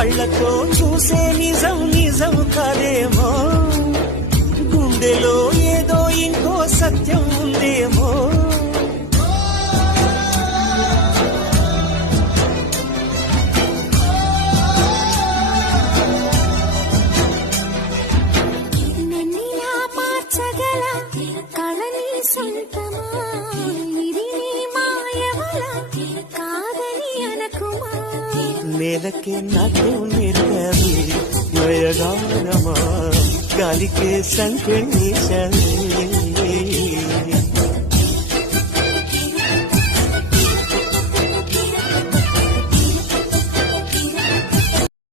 కళ్ళతో చూసే నిజం నిజం కాదేమో, గుండెలో ఏదో ఇంకో సత్యం ఉందేమో. నన్నిలా మార్చగల కళని సొంతమా, ఇది నీ మాయవల కాదని అనకుమా. నేలకే నాట్యం నేర్పవి నయగానమా, గాలికే సంకెళ్ళేశావే.